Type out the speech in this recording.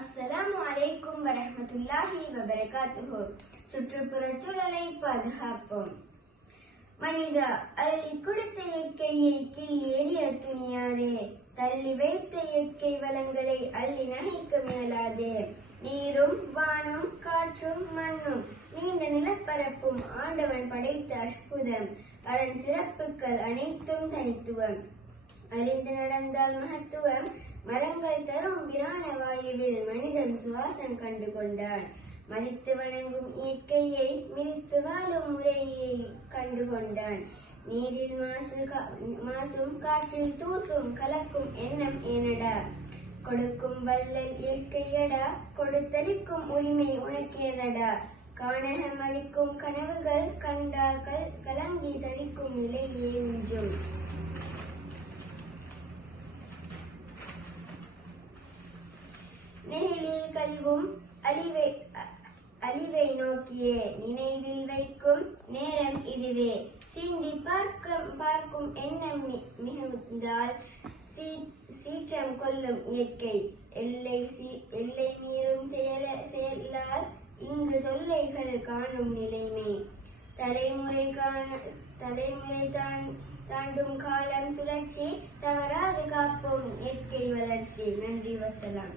அஸ்ஸலாம் வலைக்கும் வரமத்துல்லாஹி வபரகாத்துஹு. சுற்றுப்புறச் சூழலை பாதுகாப்போம். மனிதா அள்ளி கொடுத்த இயற்கையை கீழ் ஏறிய துணியாதே. தள்ளி வைத்த இயற்கை வளங்களை அள்ளி நகைக்க மேலாதே. நீரும் வானும் காற்றும் மண்ணும் நீண்ட நிலப்பரப்பும் ஆண்டவன் படைத்த அற்புதம். அதன் சிறப்புகள் அனைத்தும் தனித்துவம். அறிந்து நடந்தால் மகத்துவம் மரங்கள் தரும் பிராண வாயுவில் மனிதன் சுவாசம் கண்டு கொண்டான் மதித்து வணங்கும் இயற்கையை மிதித்து வாழும் முறையை கண்டு கொண்டான் நீரில் மாசு கா- மாசும் காற்றில் தூசும் கலக்கும் எண்ணம் ஏனடா? கொடுக்கும் வல்லல் இயற்கையடா? கொடுத்தளிக்கும் உரிமை உனக்கேதடா காணகம் மறிக்கும் கனவுகள் கண்டார்கள் கலங்கி தவிக்கும் கழிவும் அழிவை அழிவை நோக்கியே நினைவில் வைக்கும் நேரம் இதுவே. சீண்டி பார்க்கும் பார்க்கும் எண்ணம் மிகுந்தால் சீற்றம் கொள்ளும் இயற்கை. எல்லை எல்லை மீறும் செயல செயலால் இங்கு தொல்லைகள் காணும் நிலைமை. தலைமுறை காண தலைமுறை தான் தாண்டும் காலம் சுழற்சி தவறாது காப்போம் இயற்கை வளர்ச்சி. நன்றி வசலாம்